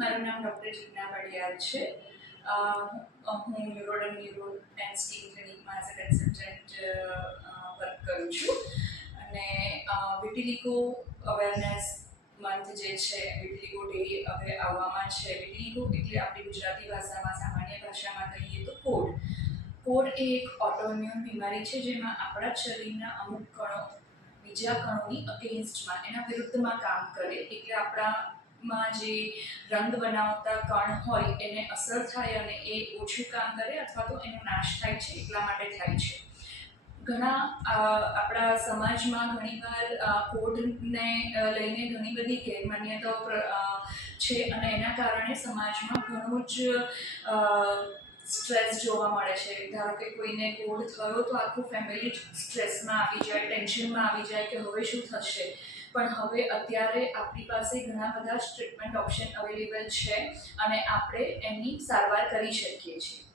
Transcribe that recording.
મારું નામ ડૉક્ટર જીજ્ઞા પડિયાર છે. હું ન્યુરો એન્ડ સ્ટીમ ક્લિનિકમાં એઝ અ કન્સલ્ટન્ટ વર્ક કરું છું અને વિટિલિગો અવેરનેસ મંથ જે છે, વિટિલિગો ડે હવે આવવામાં છે. વિટિલિગો એટલે આપણી ગુજરાતી ભાષામાં, સામાન્ય ભાષામાં કહીએ તો કોડ. કોડ એ એક ઓટોઇમ્યુન બીમારી છે જેમાં આપણા શરીરના અમુક કણો બીજા કણોની અગેન્સ્ટમાં, એના વિરુદ્ધમાં કામ કરે. એટલે આપણામાં જે રંગ બનાવતા કણ હોય એને અસર થાય અને એ ઓછું કામ કરે અથવા તો એનો નાશ થાય છે. એટલા માટે થાય છે. ઘણા આપણા સમાજમાં ઘણીવાર કોડને લઈને ઘણી બધી ગેરમાન્યતાઓ છે અને એના કારણે સમાજમાં ઘણું જ સ્ટ્રેસ જોવા મળે છે. ધારો કે કોઈને કોડ થયો તો આખું ફેમિલી સ્ટ્રેસમાં આવી જાય, ટેન્શનમાં આવી જાય કે હવે શું થશે. પણ હવે અત્યારે આપણી પાસે ઘણા બધા ટ્રીટમેન્ટ ઓપ્શન અવેલેબલ છે અને આપણે એની સારવાર કરી શકીએ છીએ.